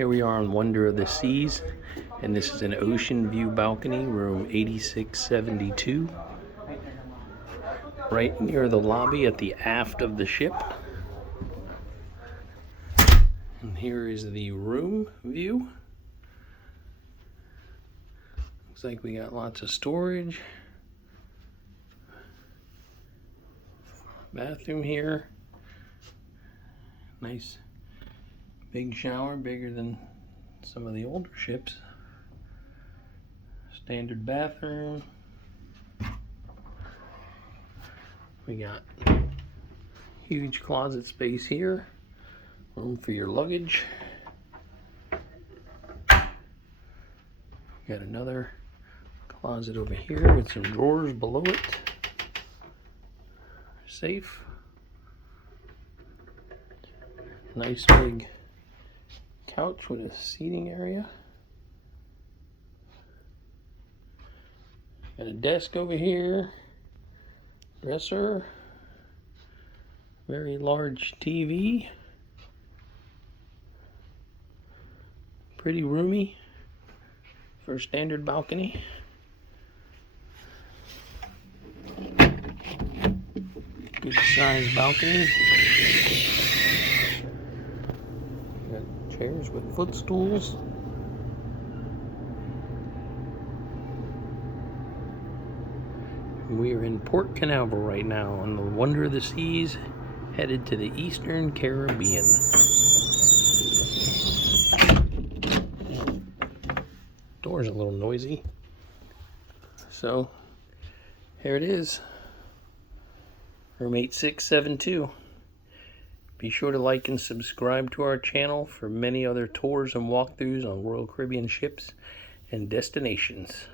Here we are on Wonder of the Seas, and this is an ocean view balcony, room 8672, right near the lobby at the aft of the ship. And here is the room view. Looks like we got lots of storage. Bathroom here. Nice big shower, bigger than some of the older ships. Standard bathroom. We got huge closet space here. Room for your luggage. Got another closet over here with some drawers below it. Safe. Nice big couch with a seating area. Got a desk over here. Dresser. Very large TV. Pretty roomy for a standard balcony. Good sized balcony. Got chairs with footstools. We are in Port Canaveral right now on the Wonder of the Seas, headed to the Eastern Caribbean. Door's a little noisy. So, here it is. Room 8672. Be sure to like and subscribe to our channel for many other tours and walkthroughs on Royal Caribbean ships and destinations.